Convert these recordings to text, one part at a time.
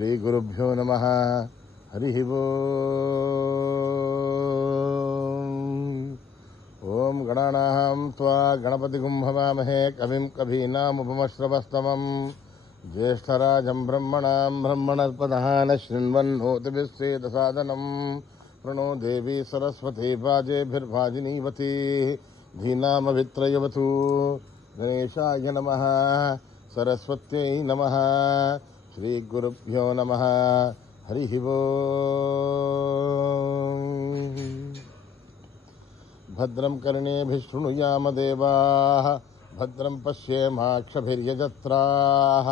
श्रीगुरुभ्यो नमः। हरि ओम गणानां त्वा गणपतिगुं हवामहे कविं कवीनामुपमश्रवस्तमं ज्येष्ठराजं ब्रह्मणां ब्रह्मणस्पदः शृण्वन्नोतिभिस्सेदसादनं प्रणो देवी सरस्वती वाजेभिर्वाजिनीवती धीनामभित्रयवतु। गणेशाय नमः। सरस्वत्यै नमः। श्रीगुरुभ्यो नमः। हरि ओम। भद्रं कर्णेभिः शृणुयाम देवाः भद्रं पश्येमाक्षभिर्यजत्राः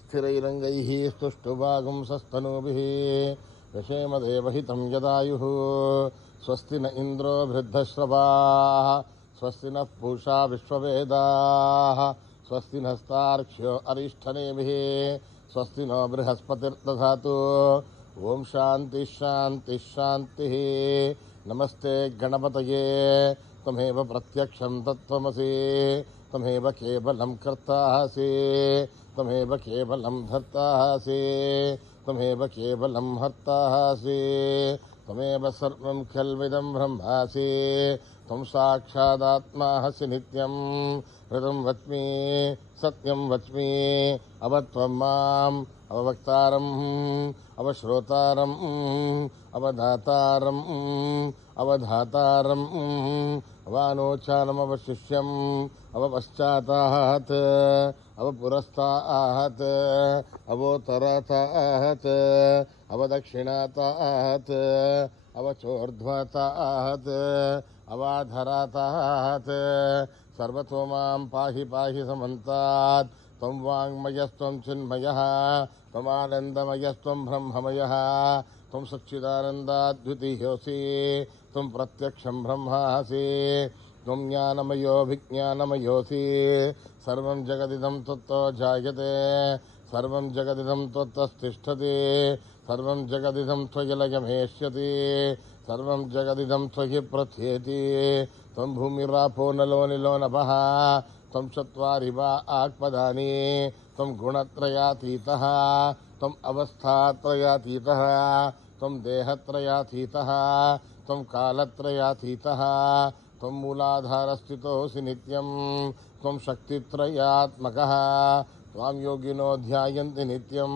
स्थिरैरङ्गैः स्तुष्टुवागुंसस्तनूभिः यशेम देवहितं यदायुः। स्वस्ति न इन्द्रो वृद्धश्रवाः स्वस्ति नः पूषा विश्ववेदाः स्वस्ति नस्तार्क्ष्यो अरिष्ठनेमिः स्वस्ति नो बृहस्पतिर्दधातु। ओम शांति शांति शांतिः। नमस्ते गणपतये त्वमेव प्रत्यक्षं तत्त्वमसि त्वमेव केवलं कर्तासि त्वमेव केवलं धर्तासि त्वमेव केवलं हर्तासि त्वमेव सर्वं खल्विदं ब्रह्मासि त्वं साक्षादात्मासि नित्यं हृदं वच्मि सत्यं वच्मि अवत्वं माम् अववक्तारम् अवश्रोतारम् अवधातारम् अवधातारम् अवानोचानमवशिष्यम् अवपश्चातात् अवपुरस्तात् अवोत्तरातात् अवदक्षिणातात् अवचोर्ध्वतात् अवाधरातात् सर्वतो मां पाहि पाहि समन्तात्। त्वं वाङ्मयस्त्वं चिन्मयः त्वमानन्दमयस्त्वं ब्रह्ममयः त्वं सच्चिदानन्दाद्वितीयोऽसि त्वं प्रत्यक्षं ब्रह्मासि त्वं ज्ञानमयोऽभिज्ञानमयोऽसि। सर्वं जगदिदं त्वत्तो जायते सर्वं जगदिदं त्वत्तस्तिष्ठति सर्वं जगदिदं त्वयलयमेष्यति सर्वं जगदिदं त्वयि प्रथ्येति। त्वं भूमिरापो नलो निलो नभः त्वं चत्वारि वा आत्मदानि त्वं गुणत्रयातीतः त्वं अवस्थात्रयातीतः त्वं देहत्रयातीतः त्वं कालत्रयातीतः त्वं मूलाधारस्थितोऽसि नित्यं त्वं शक्तित्रयात्मकः त्वां योगिनो ध्यायन्ति नित्यं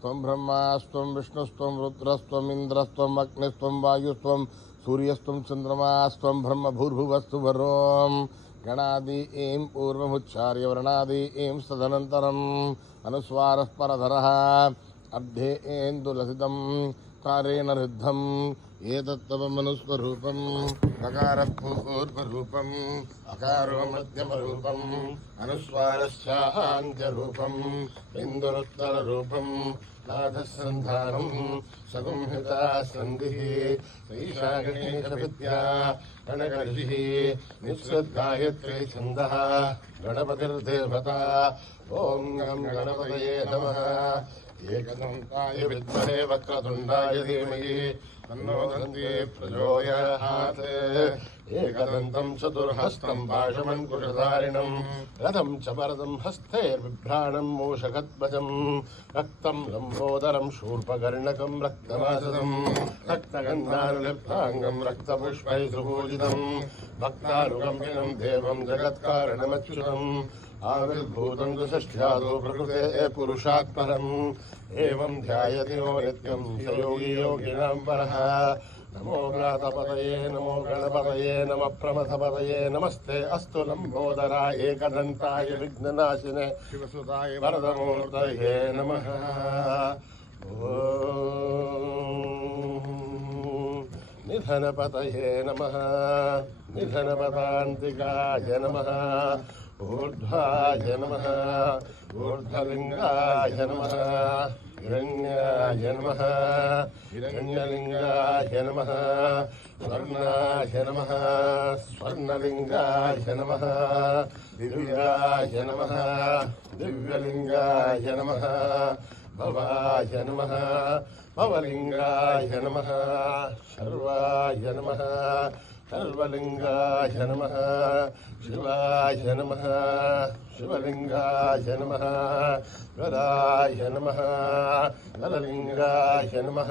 त्वं ब्रह्मास्त्वं विष्णुस्त्वं रुद्रस्त्वम् इन्द्रस्त्वम् अग्निस्त्वं वायुस्त्वं सूर्यस्त्वं चन्द्रमास्त्वं ब्रह्म भूर्भुवस्तु वरोम्। गणादि एं पूर्वमुच्चार्य वर्णादि एं सदनन्तरम् अनुस्वारः परधरः अर्धे एन्दुलसितं कारेण रुद्धम् एतत्तव मनुस्वरूपम् अकारः पूर्वरूपम् अकारो मध्यमरूपम् अनुस्वारश्चान्त्यरूपम् इन्दुरुत्तररूपम् नाथसन्धानम् सगुंहिता सन्धिः सैषा गणेशविद्या गणगर्भिः निःसृद्गायत्री छन्दः गणपतिर्देवता। ॐ गं गणपतये नमः। एकदन्ताय विद्महे वक्रतुण्डाय धीमहि तन्नो दन्ती प्रचोदयात्। एकदन्तं चतुर्हस्तं पाशमङ्कुशधारिणं रथं च वरदं हस्तैर्बिभ्राणं मूषकध्वजं रक्तं लम्बोदरं शूर्पकर्णकं रक्तमासदं रक्तगन्धानुलिप्ताङ्गं रक्तपुष्पैः सुपूजितं भक्तानुगम्यं देवं जगत्कारणमच्युतम् आविर्भूतं तु षष्ठ्यादो प्रकृते पुरुषात्परम् एवं ध्यायति यो नित्यं स योगी योगिनां परः। नमो व्रातपतये नमो गणपतये नमः प्रमथपतये नमस्ते अस्तु लम्बोदराय एकदन्ताय विघ्ननाशिने शिवसुताय वरदमूर्तये नमः। निधनपतये नमः निधनपदान्तिकाय नमः ऊर्ध्वाय नमः ऊर्ध्वलिङ्गाय नमः हिरण्याय नमः हिरण्यलिङ्गाय नमः स्वर्णाय नमः स्वर्णलिङ्गाय नमः दिव्याय नमः दिव्यलिङ्गाय नमः भवाय नमः भवलिङ्गाय नमः शर्वाय नमः सर्वलिङ्गाय नमः शिवाय शिवाय नमः शिवलिंगाय नमः गदाय नमः गदलिंगाय नमः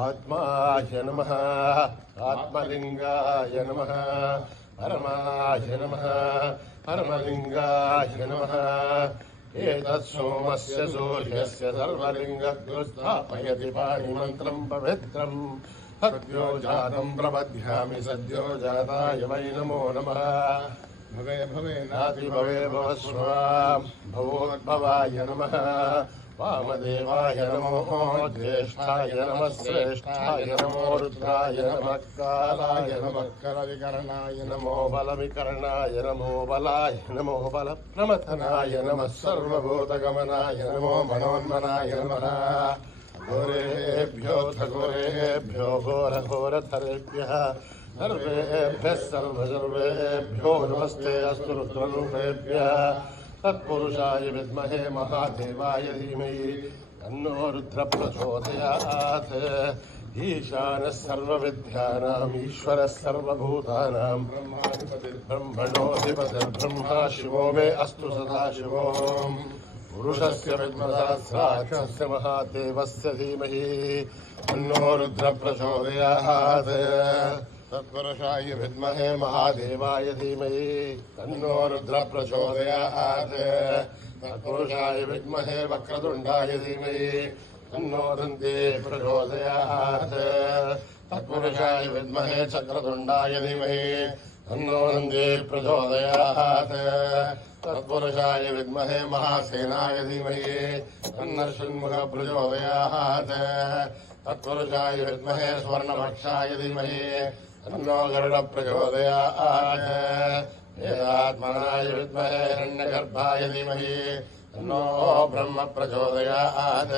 आत्माय नमः आत्मलिंगाय नमः परमाय नमः परमलिंगाय नमः एतत् सोमस्य सूर्यस्य सर्वलिंगद्वौ स्थापयति पाणिमन्त्रम् पवित्रम् सद्यो जातं प्रपद्यामि सद्यो जाताय वै नमो नमः भवे भवे नाति भवे भवस्वाम् भवोद्भवाय नमः वामदेवाय नमो ज्येष्ठाय नमः श्रेष्ठाय नमो रुद्राय नमः कालाय नमः करविकरणाय नमो बलविकरणाय नमो बलाय नमो बलप्रमथनाय नमः सर्वभूतगमनाय नमो मनोन्मनाय नमः घोरेभ्यो घोरेभ्यो घोरघोरधरेभ्यः सर्वेभ्यः सर्वेभ्यो नमस्ते अस्तु रुद्ररूपेभ्यः तत्पुरुषाय विद्महे महादेवाय धीमहि तन्नो रुद्रः प्रचोदयात् ईशानः सर्वविद्यानाम् ईश्वरः सर्वभूतानां ब्रह्मणोऽधिपतिर्ब्रह्मा शिवो मे अस्तु सदाशिवो पुरुषस्य विद्मसहस्राक्षस्य महादेवस्य धीमहि तन्नो रुद्रः प्रचोदयात् तत्पुरुषाय विद्महे महादेवाय धीमहि तन्नो रुद्रः प्रचोदयात् तत्पुरुषाय विद्महे वक्रतुण्डाय धीमहि तन्नो दन्ती प्रचोदयात् तत्पुरुषाय विद्महे चक्रतुण्डाय धीमहि तन्नो दन्ती प्रचोदयात् तत्पुरुषाय विद्महे महासेनाय धीमहि तन्नः षण्मुखः प्रचोदयात् तत्पुरुषाय विद्महे स्वर्णभक्षाय धीमहि तन्नो गरुडः प्रचोदयात् वेदात्मनाय विद्महे हिरण्यगर्भाय धीमहि तन्नो ब्रह्म प्रचोदयात्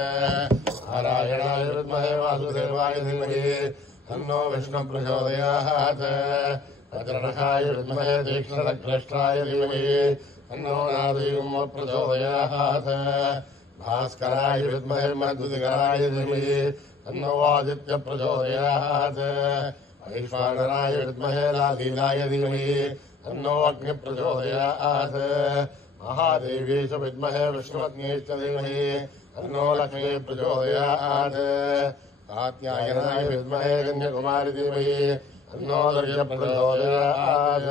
नारायणाय विद्महे वासुदेवाय धीमहि तन्नो विष्णु प्रचोदयात् वज्रणकाय विद्महे तीक्ष्णदग्रष्टाय धीमहि तन्नो नादयुग्म प्रचोदयात् भास्कराय विद्महे मधुदिगराय धीमहि तन्नो आदित्य प्रचोदयात् वैश्वानराय विद्महे लालीलाय धीमहि तन्नो अग्नि प्रचोदयात् महादेवी च विद्महे विष्णुपत्न्यै च धीमहि तन्नो लक्ष्मी प्रचोदयात् कात्यायनाय विद्महे कन्याकुमारी धीमहि तन्नो दुर्गे प्रचोदयात्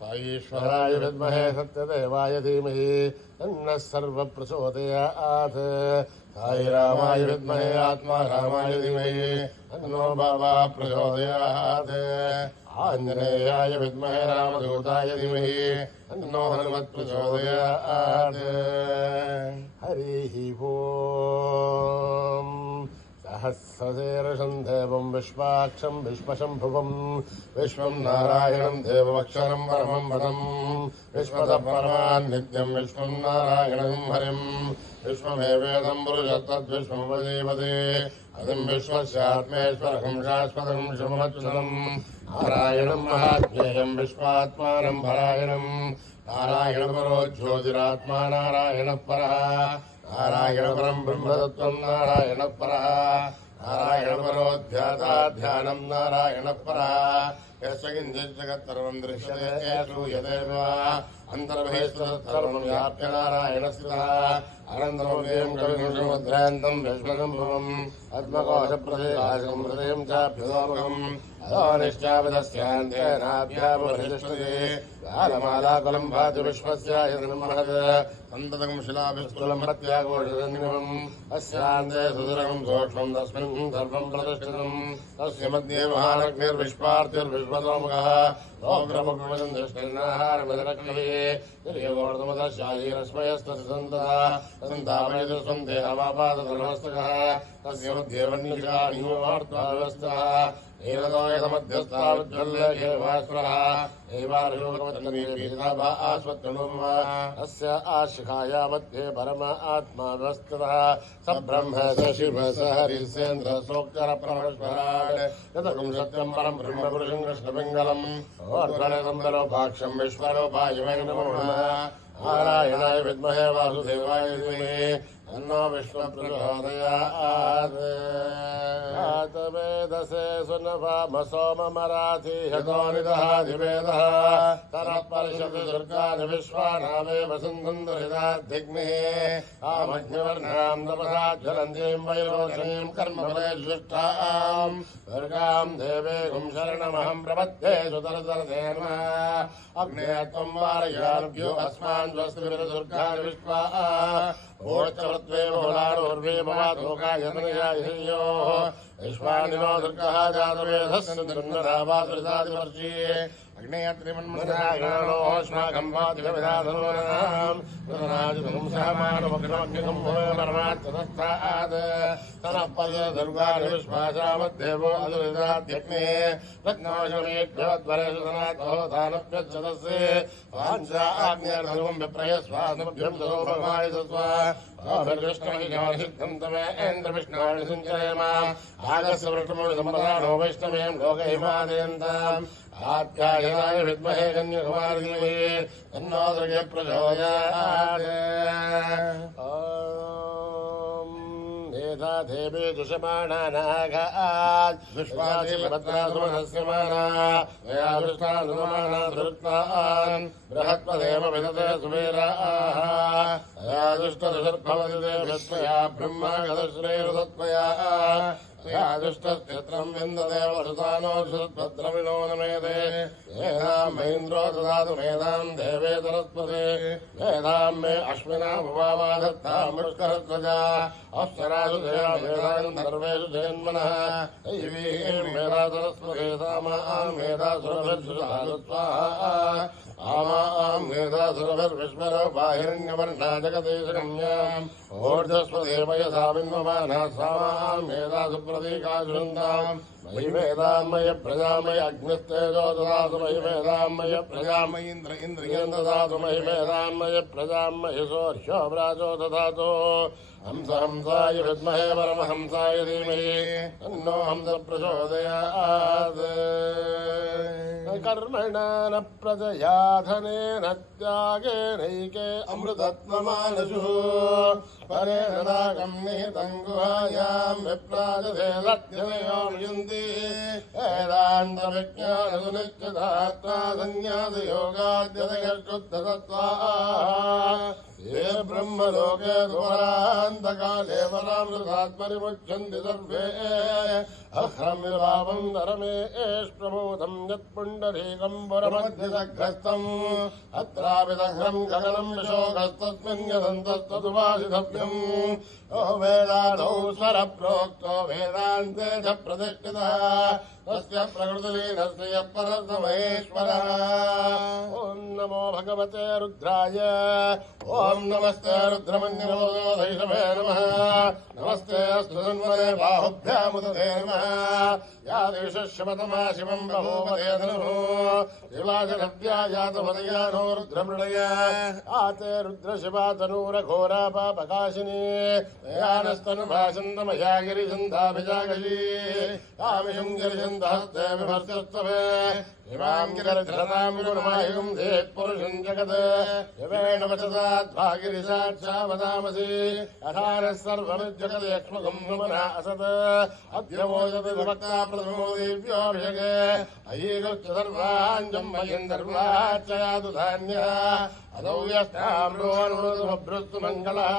साईश्वराय विद्महे सत्यदेवाय धीमहि तन्नः सर्वः प्रचोदयात् साईरामाय विद्महे आत्मारामाय धीमहि तन्नो बाबा प्रचोदयात् आञ्जनेयाय विद्महे रामदूताय धीमहि तन्नो हनुमत् प्रचोदयात् हरिः ओम् सहस्रशीर्षम् देवम् विश्वाक्षम् विश्वशम्भुवम् विश्वम् नारायणम् देवमक्षरम् परमम् पदम् विश्वतः परमान् नित्यम् विश्वम् नारायणम् हरिम् विश्वमेवेदम् पुरुषस्तद्विश्वमुपजीवते अधिम् विश्वस्यात्मेश्वरकम् शाश्वतम् शुभमच्युतम् नारायणम् महाज्ञेयम् विश्वात्मानम् परायणम् नारायणपरो ज्योतिरात्मा नारायणः परः नारायणपरम् ब्रह्मतत्त्वम् नारायणः परः नारायणपरोऽध्याताध्यानम् नारायणः परः यस्य किञ्चित् जगत्सर्वम् दृश्यते श्रूयते वा अन्तर्बहिस्तत्सर्वम् व्याप्य नारायणस्थितः अनन्तमव्ययम् कविमुद्रान्तम् विश्वशम्भुवम् पद्मकोशप्रदेशम् हृदयम् चाभ्युदोमुखम् अधोनिश्चापितस्यान्तेनाभ्यापरितिष्ठते कालमालाकुलम् भाति विश्वस्याय महत् सन्ततम् शिलाभिस्तुलम् प्रत्याघोषसन्निमम् अस्यान्ते सुदुरगम् सूक्ष्मम् तस्मिन् सर्वम् प्रतिष्ठितम् तस्य मध्ये महालक्ष्मीर्विश्वार्थिर्विश्वतोमुखः लोकप्रमुखम् दृष्टिर्नाहारमदरक्षिः सन्तापयतु स्वम् देहमापादधर्मस्तकः तस्य मध्ये वह्निशानिवार्ताव्यस्तः एततो यथमध्यस्थावज्वल्लेखेवास्वरः एवार्योगमत्तनीपीताभास्वत्तनुम् अस्य आशिखाया मध्ये परम आत्मा व्यस्तः स ब्रह्म स शिव स हरिसेन्द्र सोक्तरप्रमश्वराट् यतकम् सत्यम् परम् ब्रह्मपुरुषम् कृष्णपिङ्गलम् विश्वरूपाक्षम् विश्वरूपाय वै नमो नमः नारायणाय विद्महे वासुदेवाय धीमहि तन्नो विष्णुप्रचोदयात् वेदसे सुनवामसोममराथि यतो निदहाधिवेदः तरः परिषति दुर्गानि विश्वानामेव सिन्धुन्दुरिदाधिग्निः कामज्ञवर्णां तपसा ज्वलन्तीं वैरोचनीं कर्मफलेष्टाम् दुर्गां देवीं शरणमहं प्रपद्ये सुतरतरते नमः अग्ने त्वं वारयाभ्यो अस्मान् स्वस्तिभिर्दुर्गानि विश्वा ओष्टवत्वे बहुलारोर्वे भवातोकायतनयायोः विश्वानिनो दुर्गः जातवेधस्य दुर्नरावातृदादिवर्षी अग्नेयत्रिमन्मनागणोऽस्माकं वादिकविदाधनोनाम् कृतराजतुं सहमानमग्नमग्निकं भवे परमात्मतस्तात् तनःपदे दुर्गानि विश्वासामद्देवो अदुरिदाध्यग्ने रत्नोषमेभ्यवद्वरेषु तनात्महोदानप्यच्छदस्ये वाञ्छा आज्ञार्धनुं विप्रयस्वासमभ्यं ततो भगवाय तस्वा कृष्णविष्णुसिद्धं तमेन्द्रविष्णानि सिञ्चयेम आगस्य वृष्टमोषम्पदानो वैष्णवें लोकहिमादयन्ताम् आध्यायनाय विद्महे कन्याकुमारी तन्नो दुर्गे प्रचोदयात् मेधा देवी दुषमाणा नागात् विश्वादिभद्रासुमनस्य माना मया दुष्टानुमाना धृत्तान् बृहत्पदेव विदते सुवीराः मया दुष्टदुषर्भवति देवस्मया ब्रह्मा गतश्रेरुदत्मया दुष्टक्षेत्रं विन्दते वसुतानो श्रुतभद्रविणो नमेदे वेदां महीन्द्रो ददातु मेधां देवे सरस्वते वेदां मे अश्विना भुवामाधत्तां मुष्करध्वजा अप्सरासु जया वेदां सर्वेषु जयन्मनः दैवीं मेधा सरस्वते सामां मेधा सुरभिर्सुधा आमां मेधा सुरभिर्विश्वरो बाहिरण्यवर्णा जगदीशगम्याम् ऊर्ध्वस्वदेव यथा बिन्वमाना सामां मेधा सुप्रतीकाशृन्दाम् मयि वेदामय प्रजामय अग्निस्तेजो ददातु मयि वेदामय प्रजामय इन्द्रियं ददातु मयि वेदामय प्रजामय सूर्यो व्राजो ददातु हंस हंसाय विद्महे परमहंसाय धीमहि तन्नो हंस प्रचोदयात् कर्मणा न प्रजया धनेन त्यागेनैके अमृतत्वमानशुः परेण नागं निहितं गुहायां विप्राजते लक्ष्ययो युन्ति वेदान्तविज्ञानसुनिश्चितात्मा संन्यासयोगाद्यतयशुद्धतत्त्वाः ये ब्रह्मलोके दुरान्तकाले परामृतात्मनिमुच्यन्ति सर्वे अहं विभावं नरमेष्प्रमोदं यत्पुण्डरीकं पुरमध्यदग्रस्तम् अत्रापिदग्रं गगनं विशोकस्तस्मिन् यदन्तस्तदुभाषितव्यम् यो वेदादौ स्वरप्रोक्तो वेदान्ते च प्रतिष्ठितः तस्य प्रकृतिलीनस्य यः परस्य महेश्वरः ॐ नमो भगवते रुद्राय ॐ नमस्ते रुद्रमन्यनमोदैषवे नमः नमस्ते अस्तु सन्वरे बाहुभ्यामुदते नमः या देशश्यमतमा शिवं बभूवते धनुः शिवाजनव्या यातमदयानो रुद्रमृडय आते रुद्रशिवा तनूरघोरा पापकाशिनी यानस्तनुभाषन्दमया गिरिशन्धाभिजागशी कामिषं गिरिशन्दहस्ते विभर्त्यस्तवे शिवां गिरिधरतां गुरुमायुं धेत्पुरुषं जगत् शिवेण वचसाद्भागिरिसाक्षावदामसि अठारः सर्वमिज्जगदेक्ष्मगं नमना असत् अद्यमोजति विभक्ता प्रथमो देव्योऽभिषेके अयीगुच्च सर्वाञ्जं मयिन्दर्वाच्चयातु धान्यः अदौ यष्टाम्रोऽनुमृतुभ्रस्तु मङ्गलः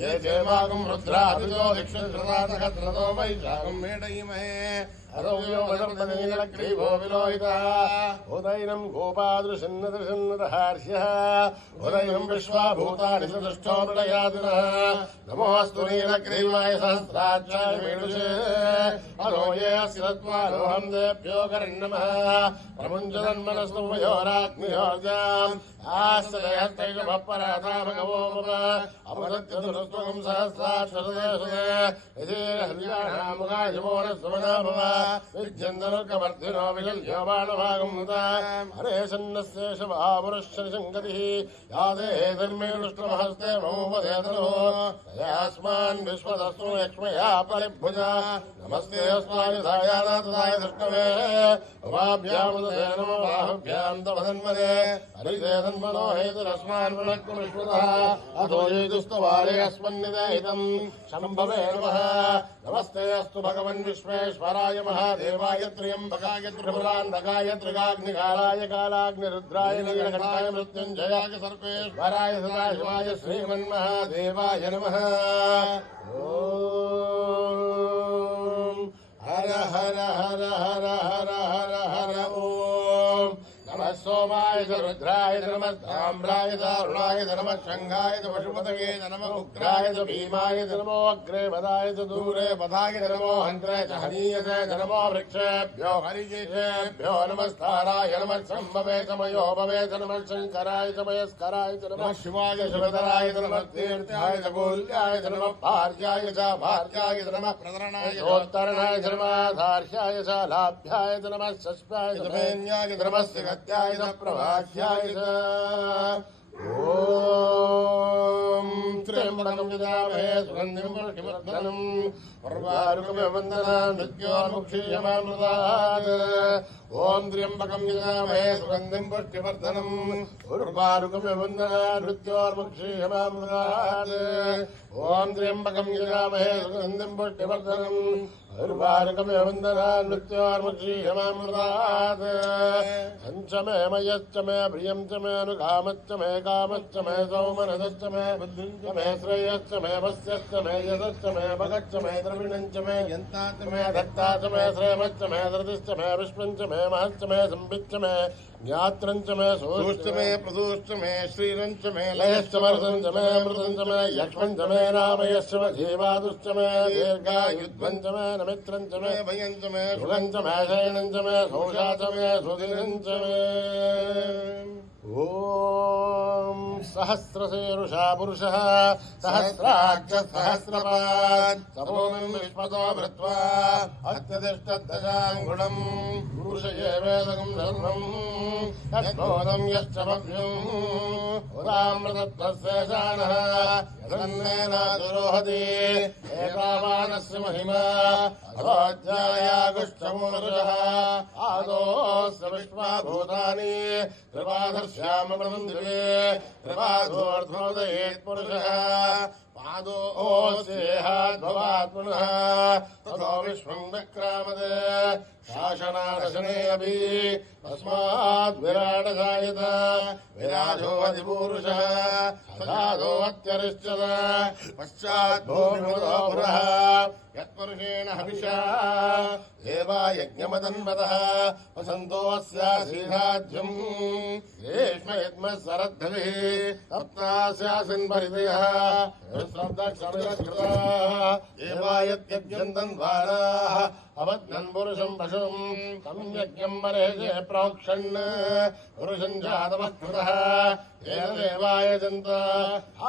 ये चेमागं रुद्राभितो दिक्षुश्रतातकत्रतो वैशाखं मेडयिमहे अदौ यो वदर्पनीलग्रीवो विलोहितः उदैनं गोपादृशन्नदृशन्नदहार्ष्यः उदैनं विश्वाभूतानि सदृष्टो प्रलयादिनः नमोऽस्तु नीलग्रीवाय सहस्राक्षाय मीडुषे अनो ये अस्य तत्त्वानोऽहं देभ्यो करन्नमः प्रमुञ्चदन्मनस्तु वयोराग्नियोर्जाम् आस्तदयस्तैकमपराधामगवो मम अमृतत्वं सहस्राक्षरदे यदि हर्याणामुगायमोनस्वमना भव विद्यन्दनुर्गवर्धिनो विजल्यो बाणभागं मुदा हरे सन्नस्येषवापुरुषशङ्गतिः यादे धर्मेणुष्टमहस्ते ममोपदेतनो तयास्मान् विश्वदस्नु यक्ष्मया परिभुजा नमस्ते अस्माय धायानाथाय दृष्टवे उमाभ्यां तदे नमो बाहुभ्यां तवधन्मने हरिते धन्मनो हेतुरस्मान् वृणक्कुमिष्मतः अथो येतुस्तवारे अस्मन्निदेहितं शम्भवे नमः नमस्ते अस्तु भगवन् विश्वेश्वराय महादेवाय त्र्यम्बकाय त्रिपुरान्तकाय त्रिकाग्निकालाय कालाग्निरुद्राय नीलकण्ठाय मृत्युञ्जयाय सर्वेश्वराय सदाशिवाय श्रीमन्महादेवाय नमः ओम हर हर हर हर हर हर हर ओम नमः सोमाय च रुद्राय च नमः ताम्राय च अरुणाय च नमः शंखाय च पशुपतये च नमः उग्राय च भीमाय च नमो अग्रे पदाय च दूरे पदाय च नमो हन्त्रे च हनीयसे च नमो वृक्षेभ्यो हरिकेशेभ्यो नमस्काराय नमः शम्भवे च मयोभवे च नमः शङ्कराय च मयस्कराय च नमः शिवाय शिवधराय च नमः तीर्थाय च मूल्याय च नमः भार्याय च भार्याय च नमः प्रतरणाय चोत्तरणाय च नमः धार्याय च लाभ्याय च नमः शस्याय च मेन्याय च नमः सिगत्याय च प्रभाध्याय च ओम त्र्यम्बकं यजामहे सुगन्धिं पुष्टिवर्धनम् उर्वारुकमिव वन्दनान् मृत्योर्मुक्षीयमामृतात् ओम त्र्यम्बकं यजामहे सुगन्धिं पुष्टिवर्धनम् उर्वारुकमिव वन्दनान् मृत्योर्मुक्षीयमामृतात् ओम त्र्यम्बकं यजामहे सुगन्धिं पुष्टिवर्धनम् उर्वारुकमिव वन्दनान् मृत्योर्मुक्षीयमामृतात् हंस मे मयश्च मे प्रियं च मे अनुकामश्च मे कामश्च मे सौमनसश्च मे बुद्धिश्च मे श्रेयश्च मे वस्यश्च मे यशश्च मे भगश्च मे द्रविणञ्च मे यन्ताश्च मे दत्ताश्च मे श्रेमश्च मे धृतिश्च मे विष्णुश्च मे महश्च मे संविच्च मे ज्ञात्रञ्च मे सोश्च मे प्रदोश्च मे श्रीरञ्च मे लयश्च वर्धञ्च मे अमृतञ्च मे यक्ष्मञ्च मे रामयश्च मे जीवादुश्च मे दीर्घायुध्वञ्च मे नमित्रञ्च मे भयञ्च मे शुभञ्च मे शयनञ्च मे सौषाच मे सुदिनञ्च मे ओम सहस्रशीर्षा पुरुषः सहस्राक्ष सहस्रपात् सभूमिं विश्वतो भृत्वा अत्यतिष्ठद्दशाङ्गुणम् पुरुषये वेदकं सर्वम् यद्बोधं यश्च भव्यम् उदामृतत्वस्य शानः यदन्नेनादुरोहति एतावानस्य महिमा अधोऽध्यायागुष्ठमूलरुषः आदोऽस्य विश्वाभूतानि त्रिपादर्श्यामप्रबन्धिवे त्रिपादोर्ध्वोदयेत् पुरुषः पादोऽस्येहाद्भवात् पुनः ततो विश्वं विक्रामते शासनादशने अपि तस्माद् विराट जायत विराजोऽधिपूरुषः सदादोऽत्यरिष्यत पश्चात् भूमिमुदो पुरः यत्पुरुषेण हविषा देवा यज्ञमदन्वतः वसन्तोऽस्यासीधाध्यम् रेष्म यद्मः सरद्धभिः सप्तास्यासिन् परितयः देवा यद्यज्ञन्तन् द्वाराः अवज्ञन् पुरुषं पशुम् तं यज्ञं मरेजे प्रोक्षन् पुरुषं जातमकृतः येन देवायजन्त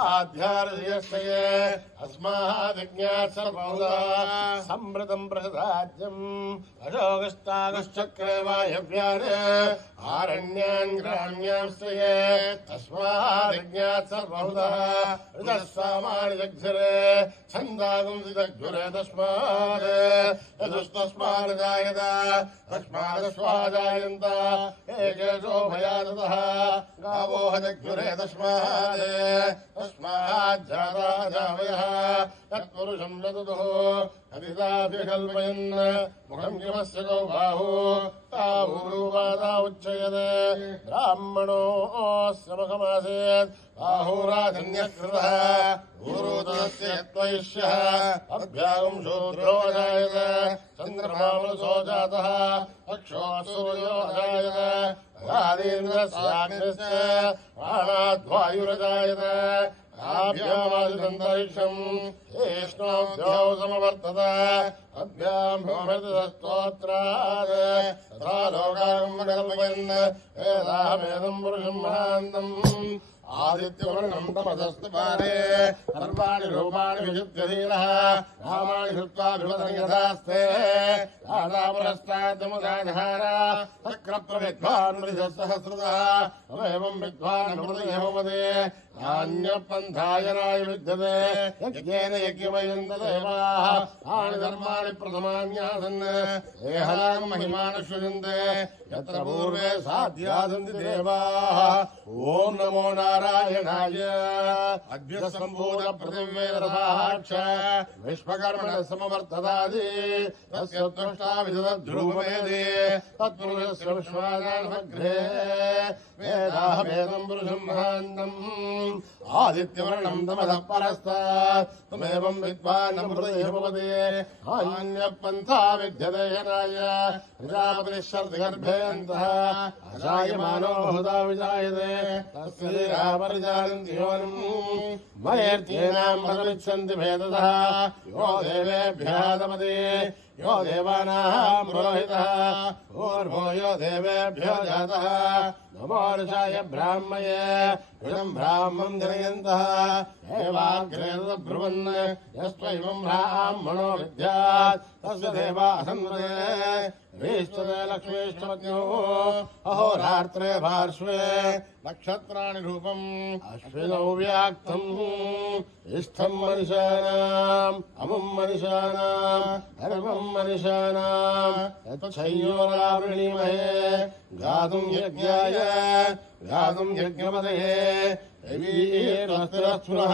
आध्यार्षयस्य ये अस्मादिज्ञात् सर्वौदा समृतं प्रसदाज्यम् अशोकस्तागश्चक्रे वायव्यान् आरण्यान् ग्राम्यांश्च ये तस्मादिज्ञात् सर्वौदः ऋतः सामानि जग्धिरे छन्दागुंसिदग्धुरे तस्मात् यदुस्तस्मात् जायत तस्मादश्वाजायन्त एकेशो भयादतः गावो हजग्धुरे तस्माज्जाता जावयः तत्पुरुषं यदुः अतिदाभिकल्पयन् मुखं किमस्य गौ बाहु ताभूरूपादा उच्यते ब्राह्मणोऽस्य मुखमासीत् बाहुराधन्यकृतः ऊरुतस्य यत्वैश्यः अभ्यागं शूद्रो जायत चन्द्रमामलसो जातः अक्षो सूर्यो जायत राधीन्द्रस्याग्निश्च प्राणाद्वायुरजायत आभ्यामादितन्तरिक्षम् एष्णोऽभ्यो समवर्तत अभ्यां भूमिर्दस्तोत्रात् तथा लोकागं कल्पयन् वेदाहमेदं पुरुषं महान्तम् आदित्यवर्णं तमसस्तु पारे सर्वाणि रूपाणि विचित्यधीरः रामाणि श्रुत्वाभिमतं यथास्ते राधापुरस्ताद्यमुदाधार चक्रप्रविद्वान् मृजसहस्रतः अमेवं विद्वान् अमृतयमुपदे नान्यपन्थाय नाय विद्यते यज्ञेन यज्ञमयन्तदेवाः तानि धर्माणि प्रथमान्यासन् एहनाम् महिमानश्वजन्ते यत्र पूर्वे साध्यासन्ति देवाः ॐ नमो नारायणाय अद्य सम्भूत पृथिव्यैरसाक्ष विश्वकर्मणः समवर्तदादि तस्य द्रष्टा विदध्रुवमेदि तत्पुरुषस्य विश्वाजानमग्रे वेदाः वेदम् पुरुषम् महान्तम् आदित्यवर्णम् तमसः परस्तात् तमेवम् विद्वान् अमृतैः भवति अन्यपन्था विद्यते यनाय प्रजापतिः शर्धिगर्भेऽन्तः अजायमानो बहुधा विजायते तस्य परिजानन्ति योनिम् मयेत्येनाम् पदमिच्छन्ति भेदतः यो देवेभ्यः दमति यो देवानाम् पुरोहितः पूर्वो यो देवेभ्यो जातः नमो ऋषाय ब्राह्मये इदम् ब्राह्मम् जनयन्तः एवाग्रे ब्रुवन् यस्त्वैवम् ब्राह्मणो विद्यात् तस्य देवा असन्वते वीष्टते लक्ष्मीष्टमज्ञोः अहोरात्रे पार्श्वे नक्षत्राणि रूपम् अश्विनौ व्याक्तम् इष्टम् मनुष्याणाम् अमुम् मनुष्याणाम् धर्मम् मनुष्याणाम् यच्छयोरावृणीमहे गातुम् यज्ञाय गातुम् यज्ञपतये वीरस्थिरस्फुरः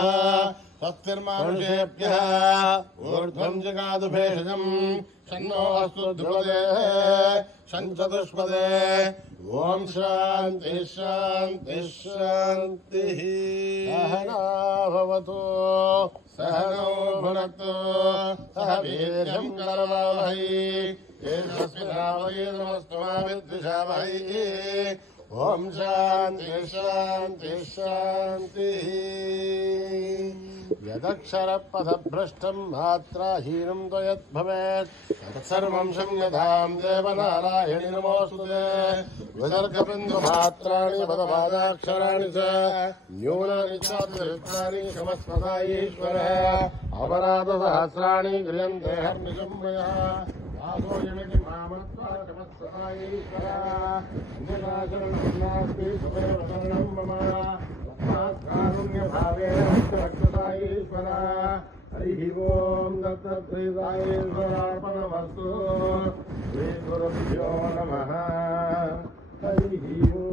स्वस्तिर्मानुषेभ्यः ऊर्ध्वम् जगातु भेषजम् शन्नो अस्तु ध्रुवदेः शञ्चतुष्पदे ॐ शान्तिः शान्तिः शान्तिः सहना भवतु सहनौ भुनक्तु सह वीर्यम् करवावहै तेजस्विनावधीतमस्तु मा विद्विषावहै ॐ शान्तिः शान्तिः शान्तिः यदक्षरपथभ्रष्टम् मात्राहीनम् त्वयद्भवेत् तत्सर्वम् क्षम्यताम् देवनारायणि नमोऽस्तुते विसर्गबिन्दुमात्राणि पदपादाक्षराणि च न्यूनानि चातिरिक्तानि क्षमस्वता ईश्वरः अपराधसहस्राणि क्रियन्ते हर्निशं मया दासोऽयमिति मामत्वा क्षमस्वता ईश्वरः अन्यदाचरणं सुमेव शरणं मम कारुण्यभावेन रक्षता ईश्वरः हरिः ॐ दत्तत्रेतायेश्वरार्पणमस्तु श्रीगुरुभ्यो नमः हरिः ॐ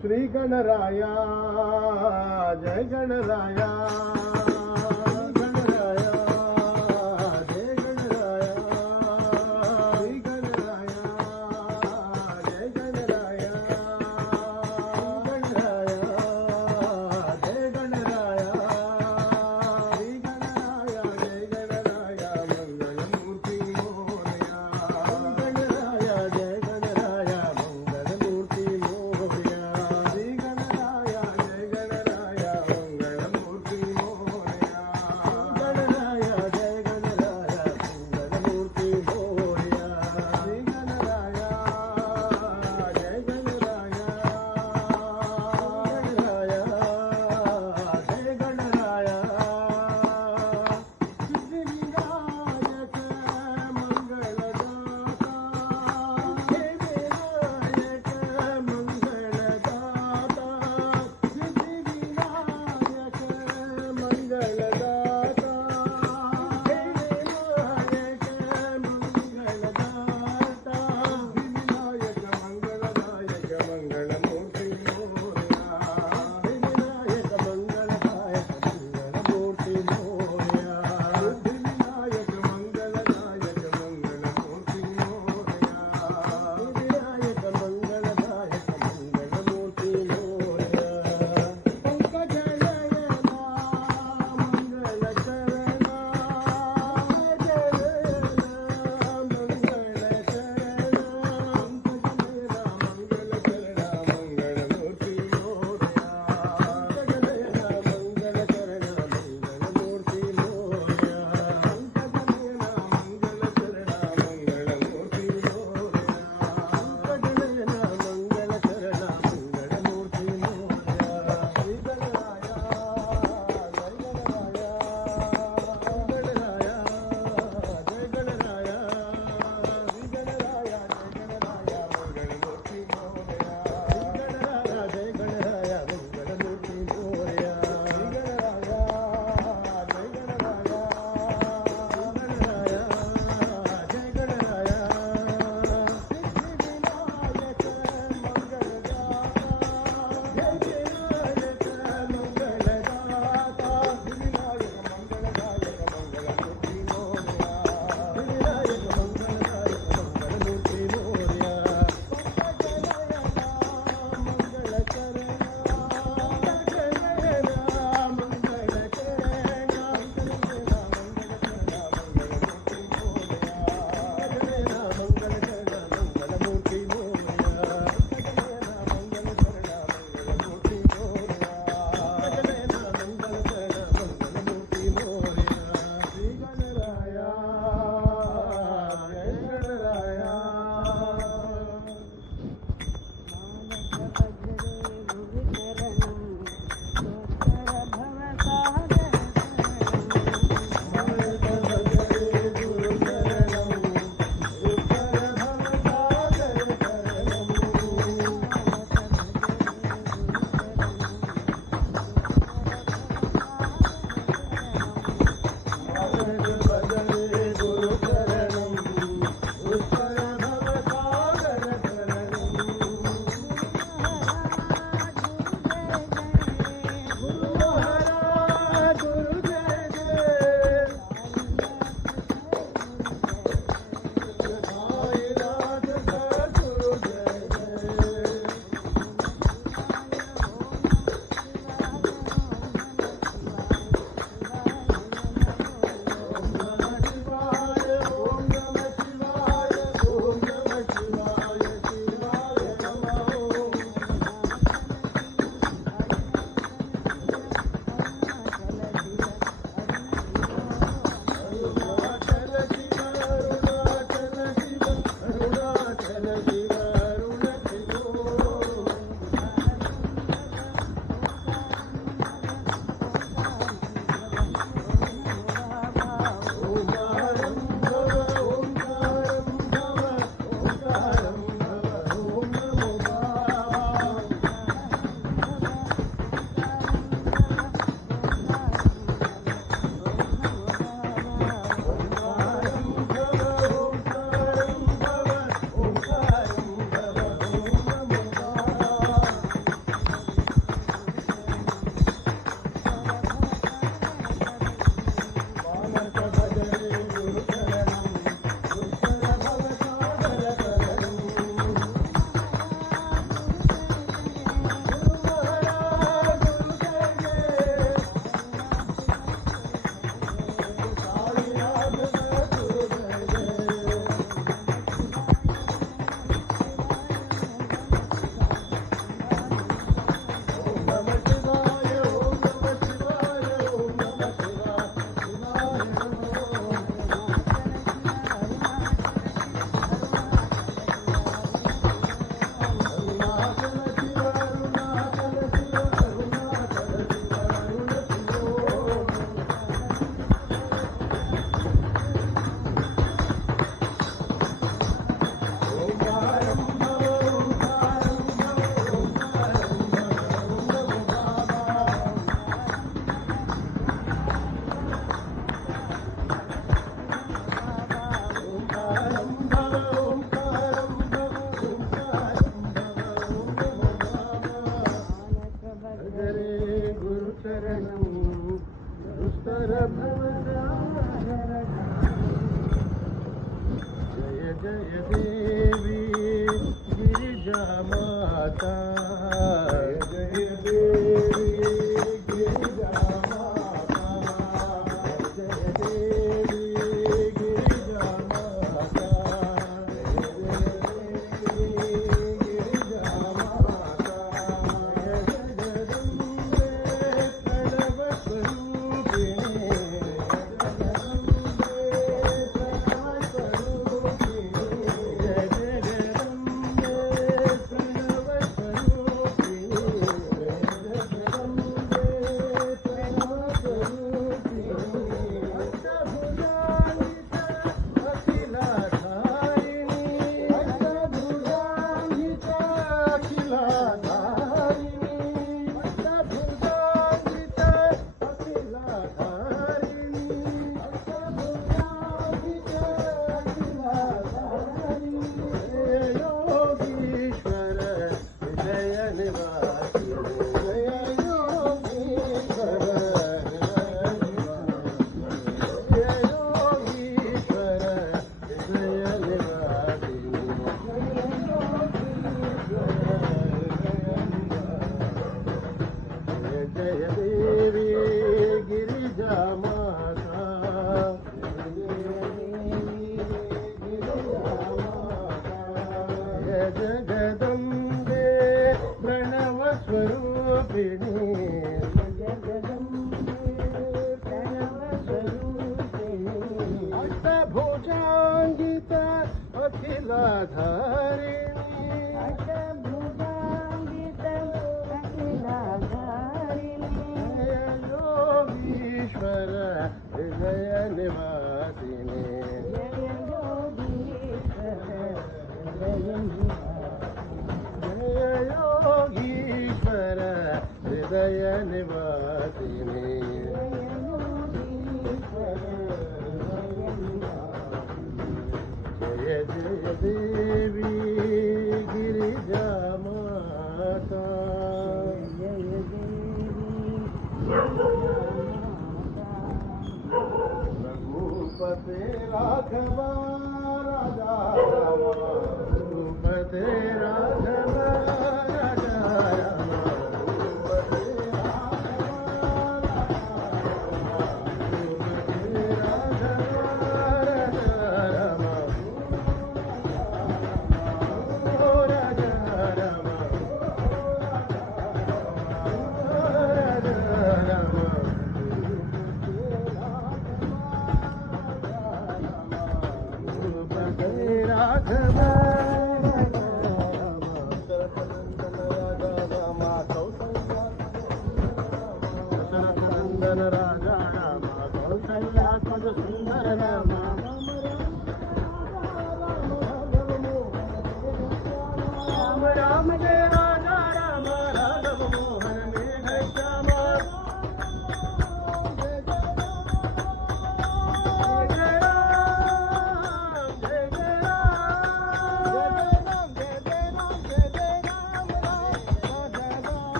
श्री गणराय जय गणराय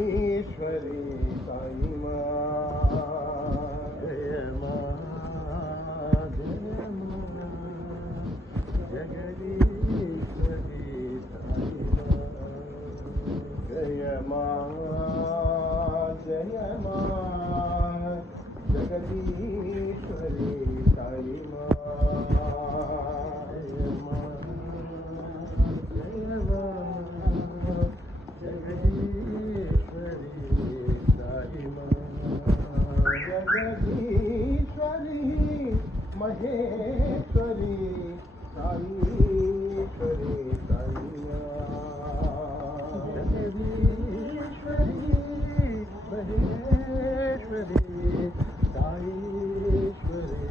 जगदीश्वरी साई माँ जय माँ जय माँ जगदीश्वरी साई माँ जय माँ जय माँ जगदीश्वरी साई माँ जय माँ जय माँ जगदीश्वरी साई माँ जगदीश्वरी महेश्वरी साईश्वरी साई माँ जगदीश्वरी महेश्वरी साईश्वरी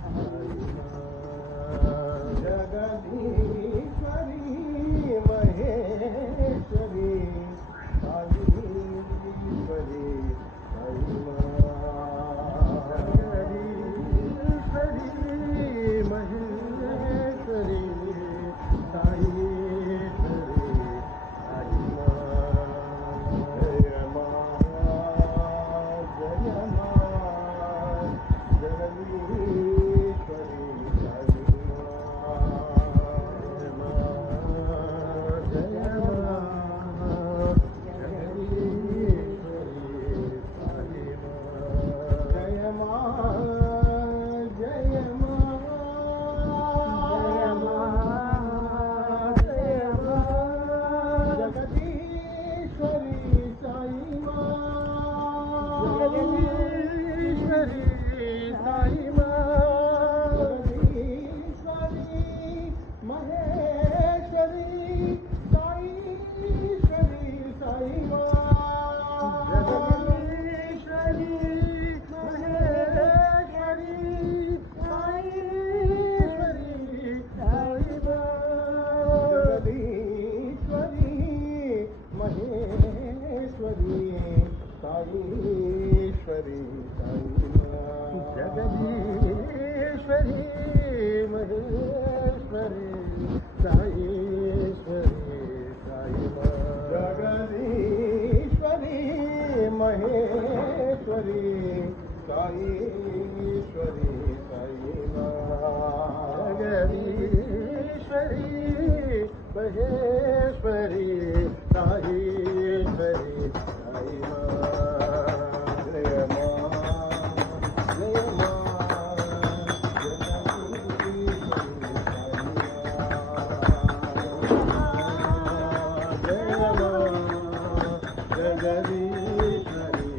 साई माँ जगदीश्वरी महेश्वरी साईश्वरी साई माँ जगदीश्वरी महेश्वरी साईश्वरी साई माँ जय माँ जय माँ जगदीश्वरी साई माँ जय माँ जय माँ जगदीश्वरी साई माँ जय माँ जय माँ जय माँ जगदीश्वरी साई माँ जगदीश्वरी साई माँ जगदीश्वरी महेश्वरी साईश्वरी साई माँ जगदीश्वरी महेश्वरी साईश्वरी साई माँ जगदीश्वरी महेश्वरी साईश्वरी साई माँ जगदीश्वरी महेश्वरी साईश्वरी साई माँ जगदीश्वरी महेश्वरी साईश्वरी साई माँ जगदीश्वरी महेश्वरी साईश्वरी साई माँ जय माँ जय माँ जगदीश्वरी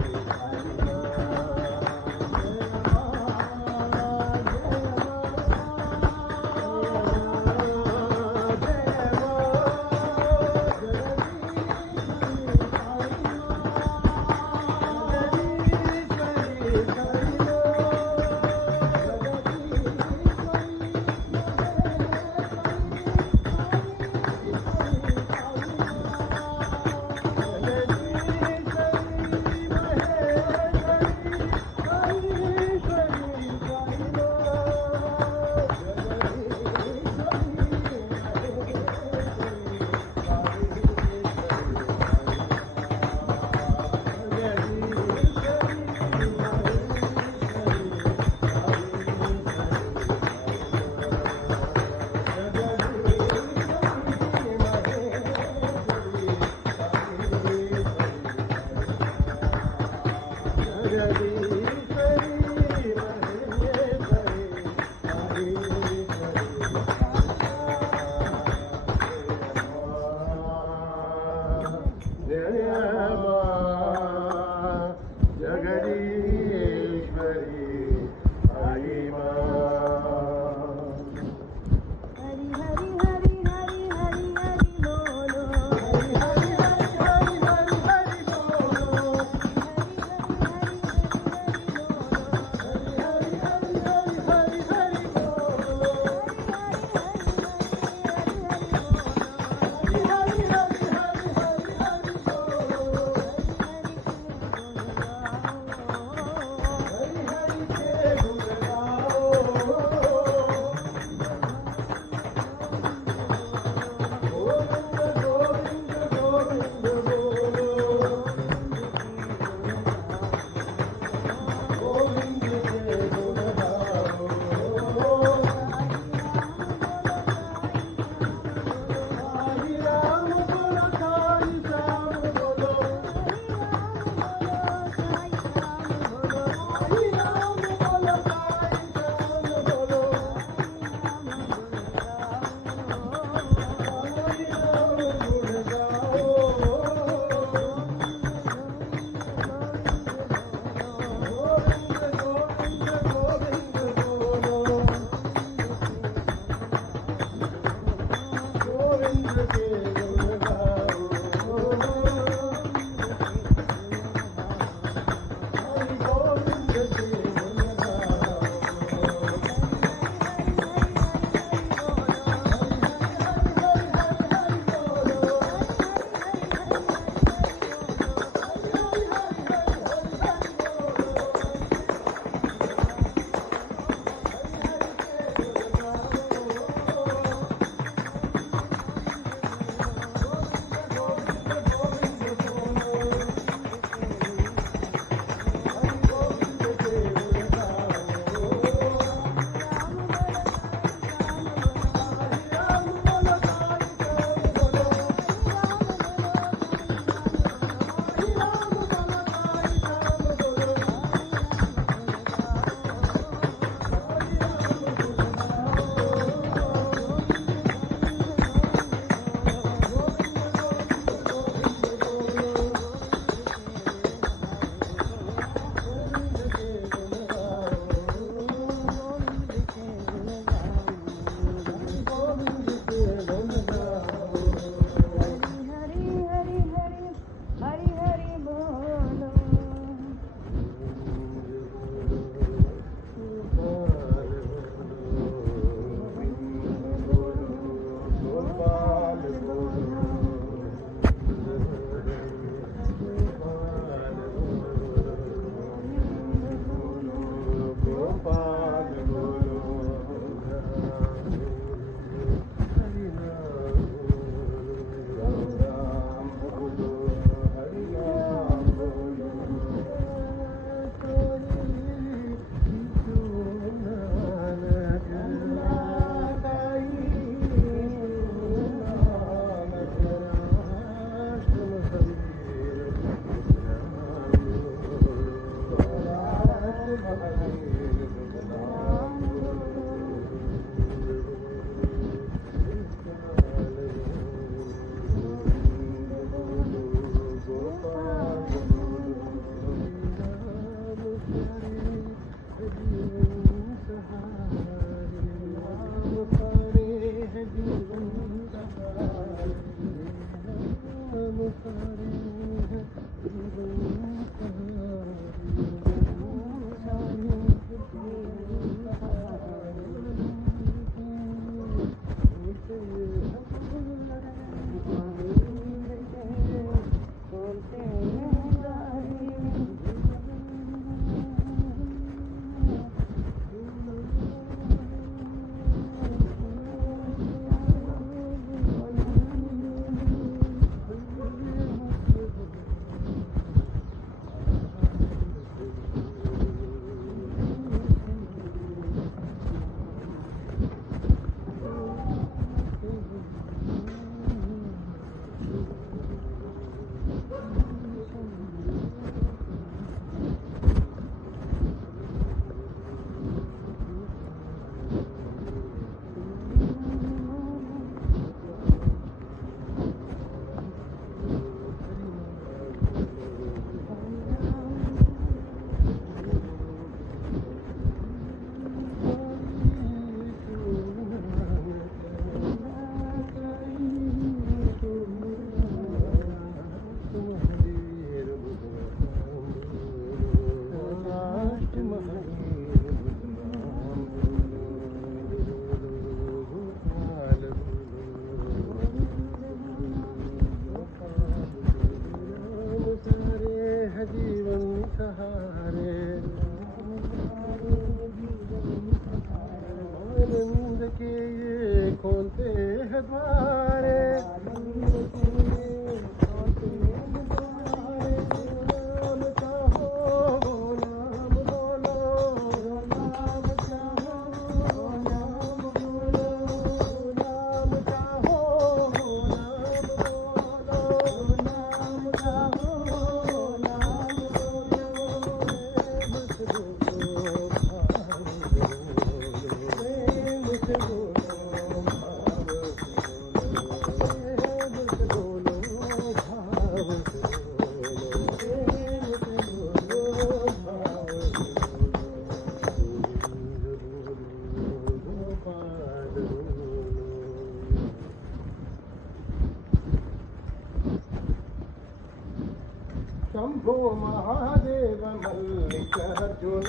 शंभो महादेव मल्लिकार्जुन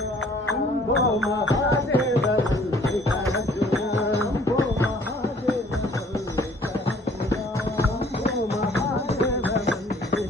शंभो महादेव मल्लिकार्जुन शंभो महादेव मल्लिकार्जुन शंभो महादेव मल्लिकार्जुन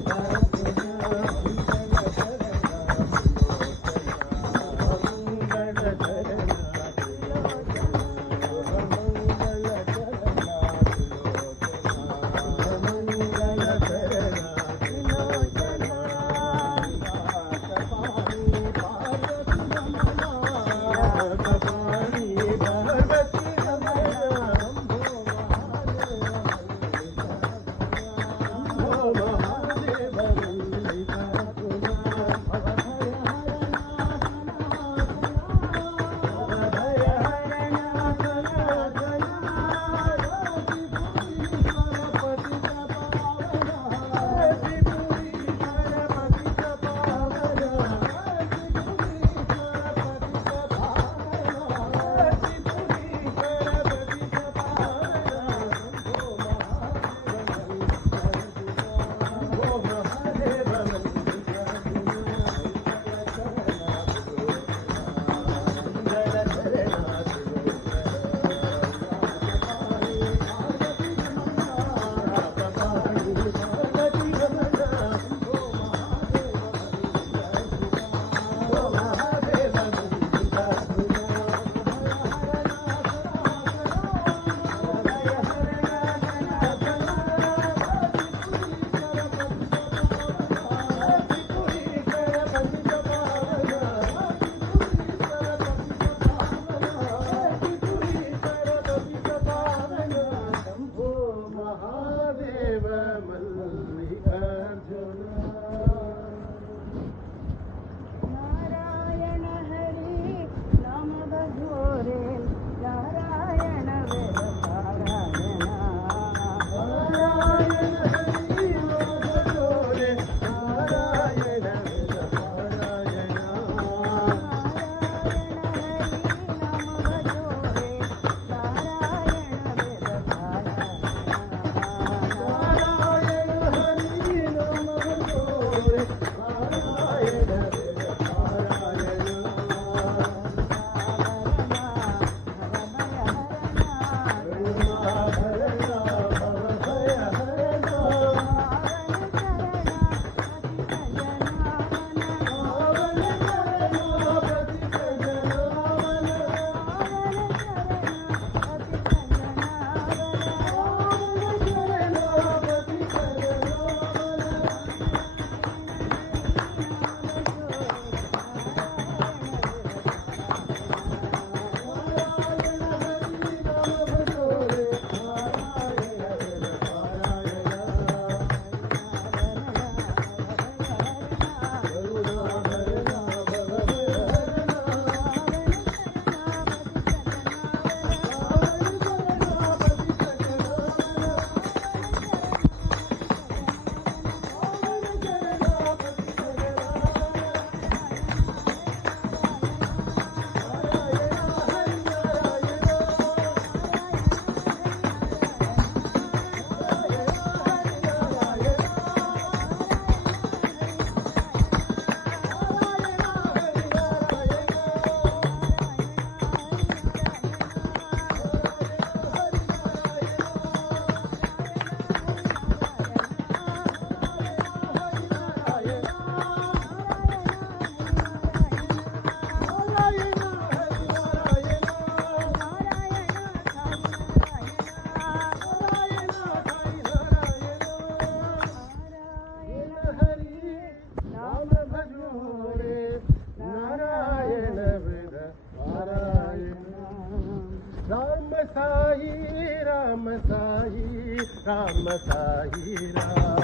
राम साई राम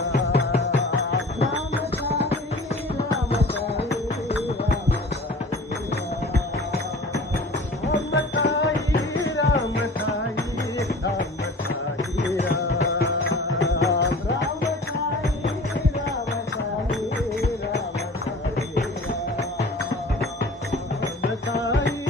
राम साई राम साई राम साई राम साई राम राम साई राम साई राम साई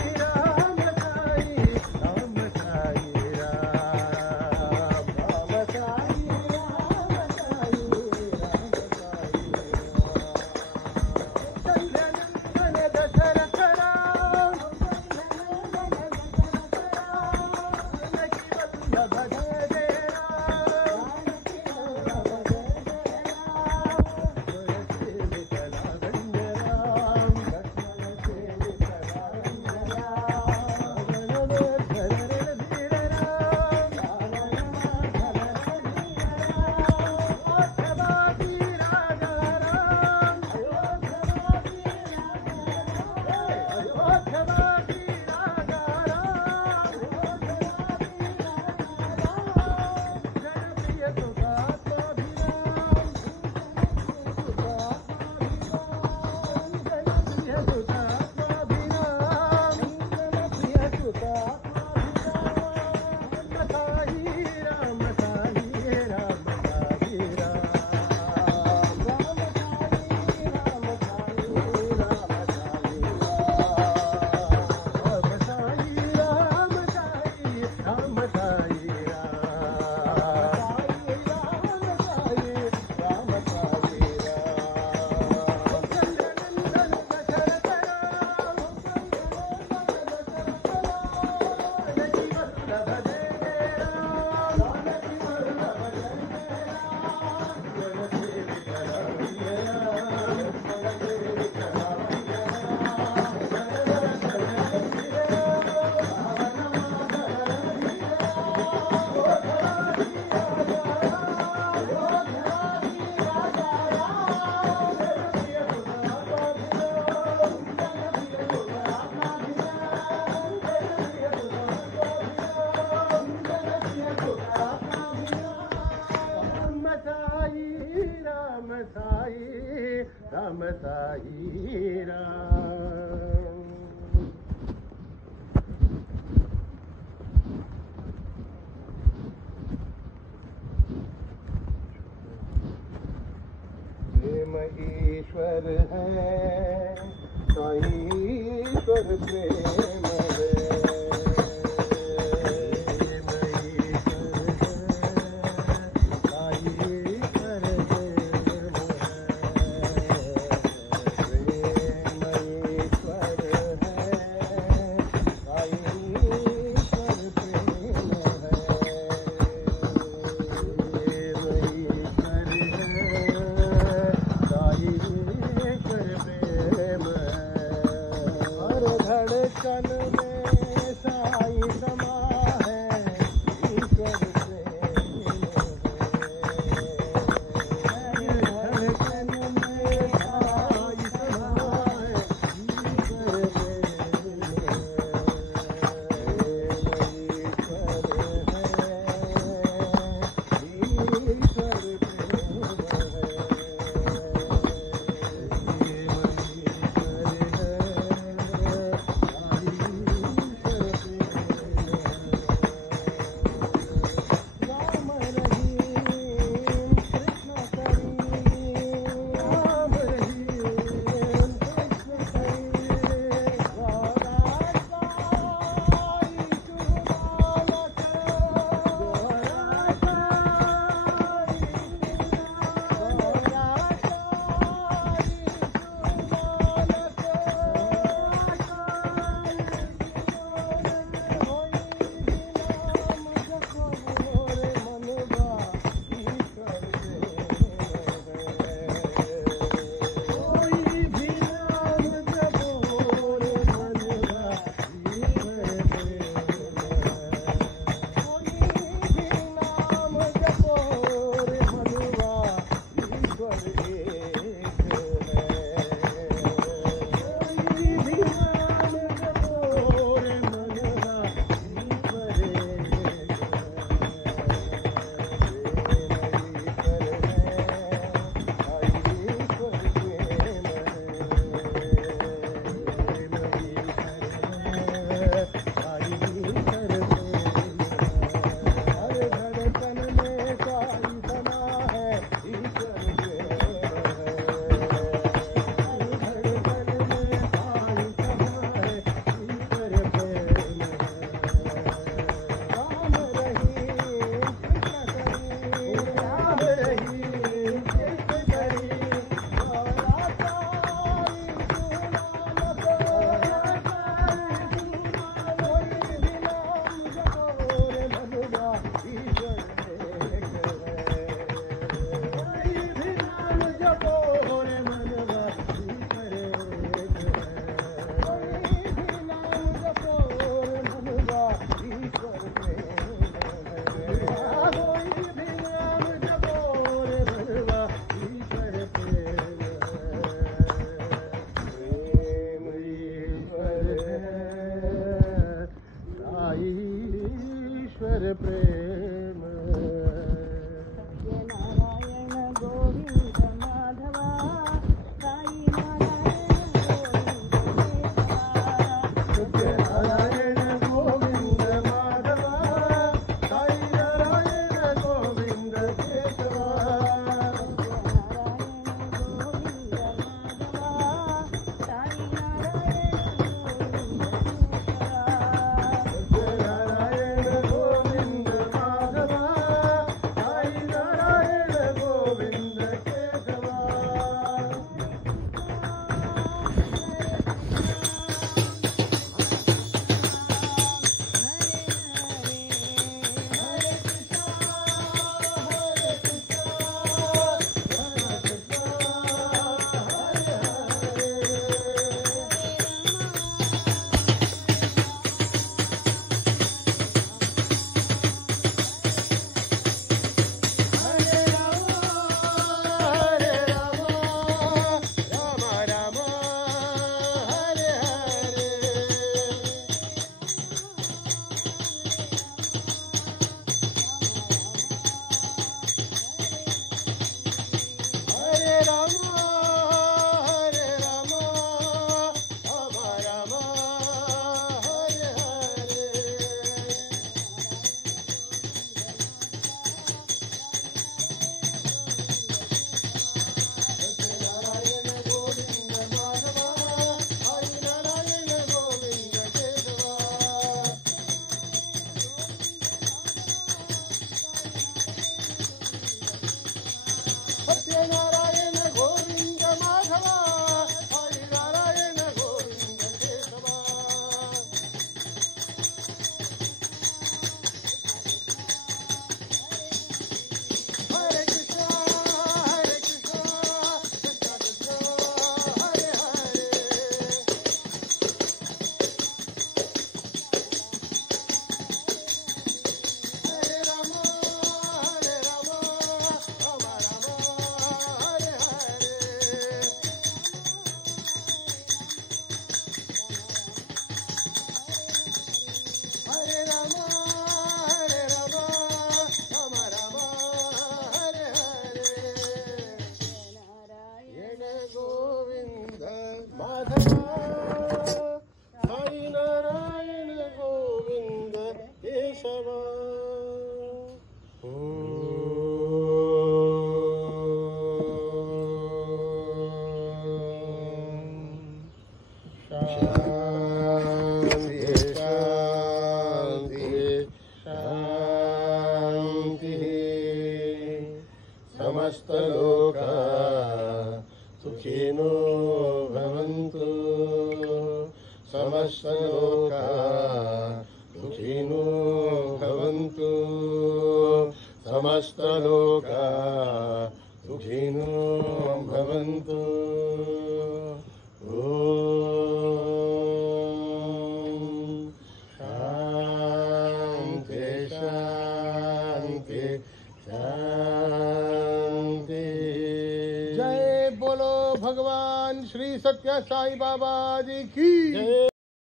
राम साई राम साई राम साई राम प्रेम ईश्वर है साई ईश्वर प्रेम है धड़कन में साई नारायण गोविंद केशवा शांति शांति शांति समस्त लोका सुखिनो भवन्तु समस्त लोका सुखिनो भवन्तु समस्त लोका सुखिनो भवन्तु शांति शांति शांति। जय बोलो भगवान श्री सत्य साई बाबा जी की जय।